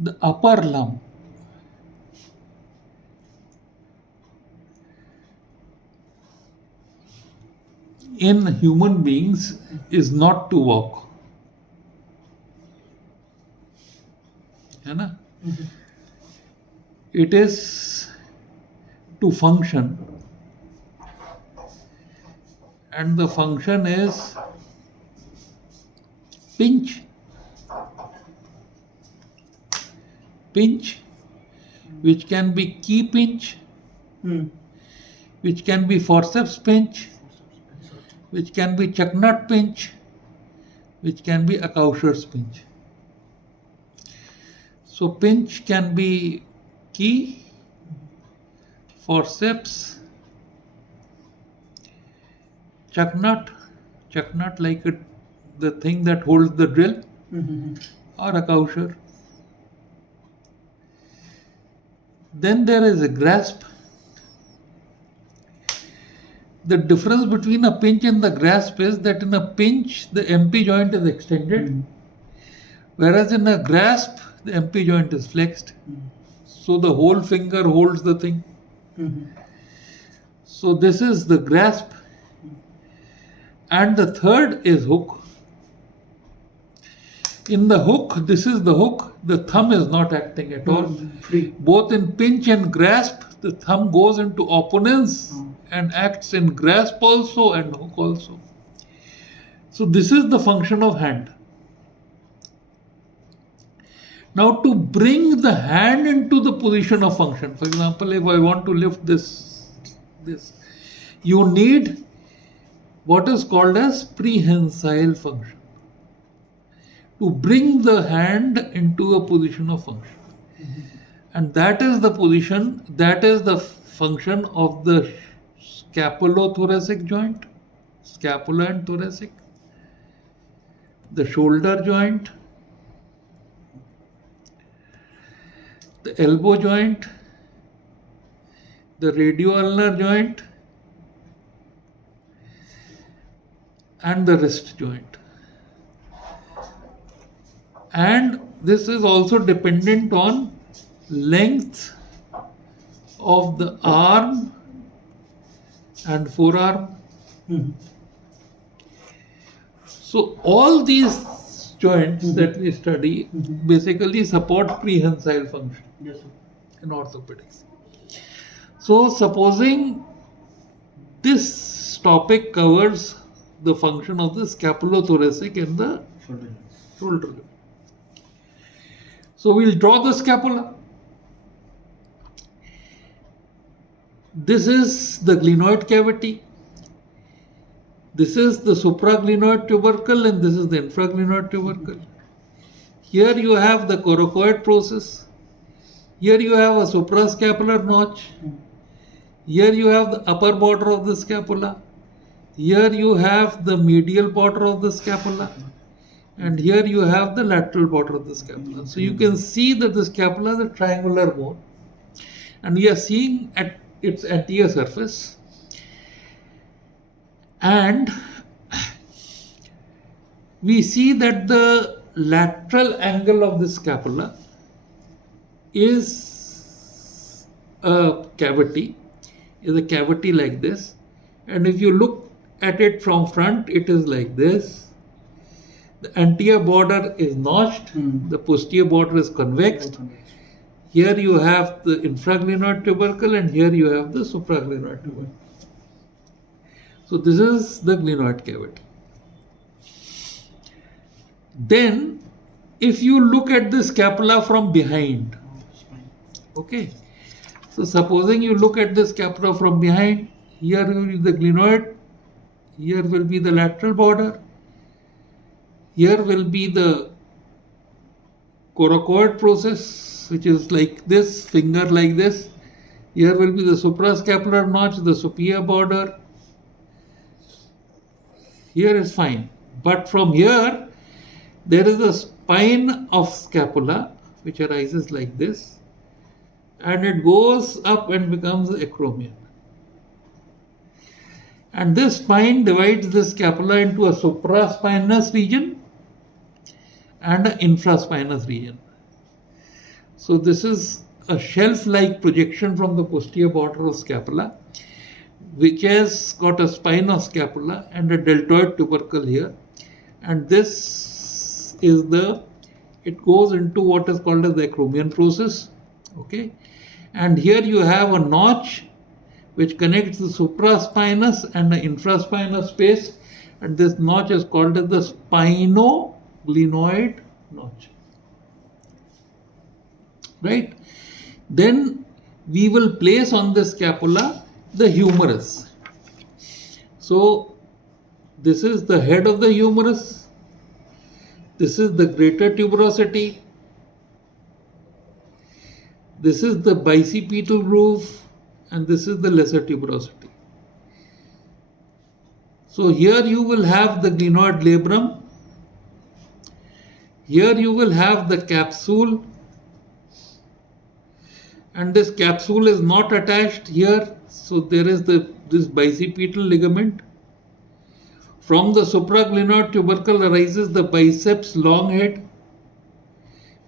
The upper lung in human beings is not to walk. है ना? It is to function, and the function is pinch, which can be key pinch, which can be forceps pinch, which can be chuck nut pinch, which can be Akausher's pinch. So pinch can be key, forceps, chuck nut like the thing that holds the drill, or Akausher. Then there is a grasp. The difference between a pinch and the grasp is that in a pinch the MP joint is extended, whereas in a grasp the MP joint is flexed. So the whole finger holds the thing. So this is the grasp. And the third is hook. In the hook, this is the hook, the thumb is not acting at all. Free. Both in pinch and grasp, the thumb goes into opponence and acts in grasp also and hook also. So this is the function of hand. Now to bring the hand into the position of function, for example, if I want to lift this, you need what is called as prehensile function. To bring the hand into a position of function. And that is the position, that is the function of the scapulothoracic joint, scapula and thoracic, the shoulder joint, the elbow joint, the radioulnar joint, and the wrist joint. And this is also dependent on length of the arm and forearm. So all these joints that we study basically support prehensile function in orthopedics. So supposing this topic covers the function of the scapulothoracic and the shoulder joint. So we'll draw the scapula. This is the glenoid cavity. This is the supraglenoid tubercle and this is the infraglenoid tubercle. Here you have the coracoid process. Here you have a suprascapular notch. Here you have the upper border of the scapula. Here you have the medial border of the scapula. And here you have the lateral border of the scapula. So you can see that the scapula is a triangular bone. And we are seeing at its anterior surface. And we see that the lateral angle of the scapula is a cavity like this. And if you look at it from front, it is like this. The anterior border is notched, the posterior border is convex. Here you have the infraglenoid tubercle and here you have the supraglenoid tubercle. So this is the glenoid cavity. Then if you look at the scapula from behind, okay, so supposing you look at the scapula from behind, here will be the glenoid, here will be the lateral border, here will be the coracoid process, which is like this, finger like this. Here will be the suprascapular notch, the superior border. Here is fine. But from here, there is a spine of scapula, which arises like this. And it goes up and becomes the acromion. And this spine divides the scapula into a supraspinous region and an infraspinous region. So this is a shelf-like projection from the posterior border of scapula, which has got a spine of scapula and a deltoid tubercle here. And this is it goes into what is called as the acromion process. Okay. And here you have a notch which connects the supraspinous and the infraspinous space. And this notch is called as the spinoglenoid notch. Right? Then we will place on the scapula the humerus. So this is the head of the humerus. This is the greater tuberosity. This is the bicipital groove, and this is the lesser tuberosity. So here you will have the glenoid labrum. Here you will have the capsule, and this capsule is not attached here. So there is this bicipital ligament. From the supraglenoid tubercle arises the biceps long head,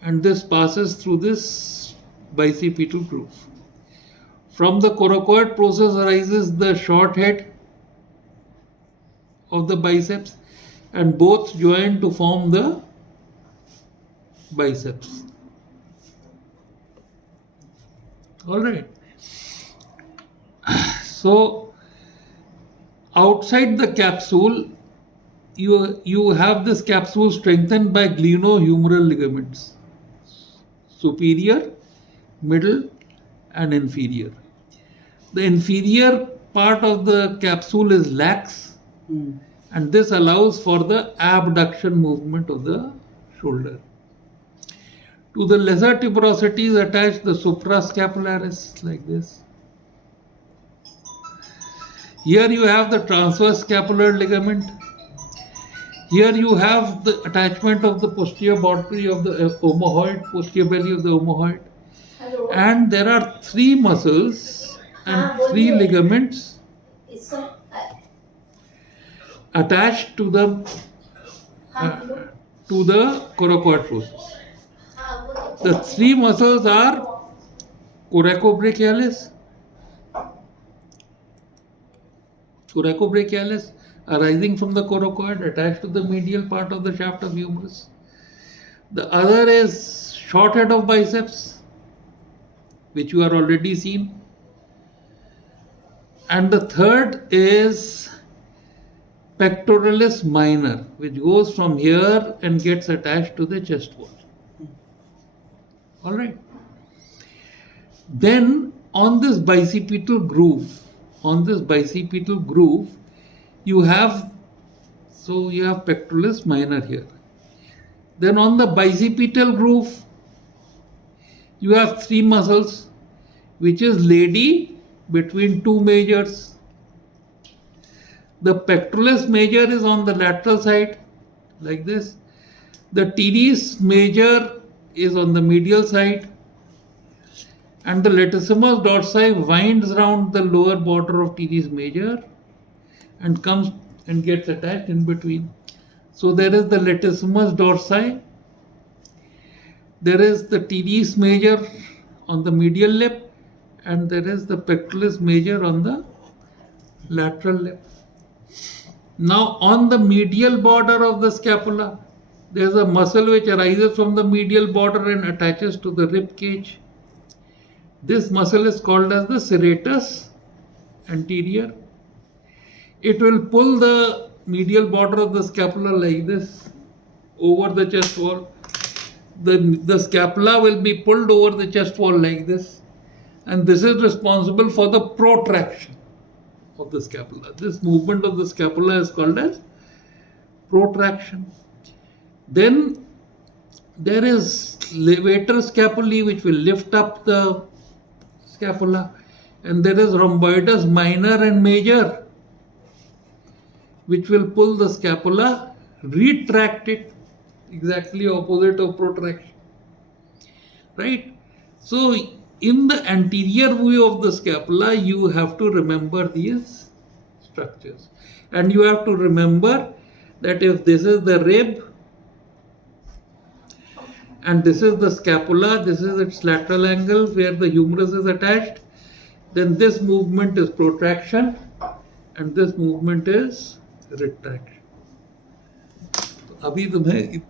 and this passes through this bicipital groove. From the coracoid process arises the short head of the biceps, and both join to form the biceps. All right. So outside the capsule, you have this capsule strengthened by glenohumeral ligaments, superior, middle, and inferior. The inferior part of the capsule is lax, and this allows for the abduction movement of the shoulder. To the lesser tuberosity is attached the suprascapularis, like this. Here you have the transverse scapular ligament. Here you have the attachment of the posterior boundary of the omohyoid, posterior belly of the omohyoid. Hello. And there are 3 muscles and 3 ligaments attached to the coracoid process. The 3 muscles are coracobrachialis, arising from the coracoid, attached to the medial part of the shaft of humerus. The other is short head of biceps, which you are already seen. And the third is pectoralis minor, which goes from here and gets attached to the chest wall. All right. Then on this bicipital groove, you have pectoralis minor here. Then on the bicipital groove, you have 3 muscles, which is lady between 2 majors. The pectoralis major is on the lateral side, like this. The teres major is on the medial side, and the latissimus dorsi winds around the lower border of teres major and comes and gets attached in between. So there is the latissimus dorsi, there is the teres major on the medial lip, and there is the pectoralis major on the lateral lip. Now on the medial border of the scapula, there is a muscle which arises from the medial border and attaches to the rib cage. This muscle is called as the serratus anterior. It will pull the medial border of the scapula like this over the chest wall. The scapula will be pulled over the chest wall like this, and this is responsible for the protraction of the scapula. This movement of the scapula is called as protraction. Then there is levator scapulae, which will lift up the scapula, and there is rhomboides minor and major, which will pull the scapula, retract it, exactly opposite of protraction. Right? So in the anterior view of the scapula, you have to remember these structures, and you have to remember that if this is the rib, and this is the scapula, this is its lateral angle where the humerus is attached, then this movement is protraction and this movement is retraction. अभी तुम्हें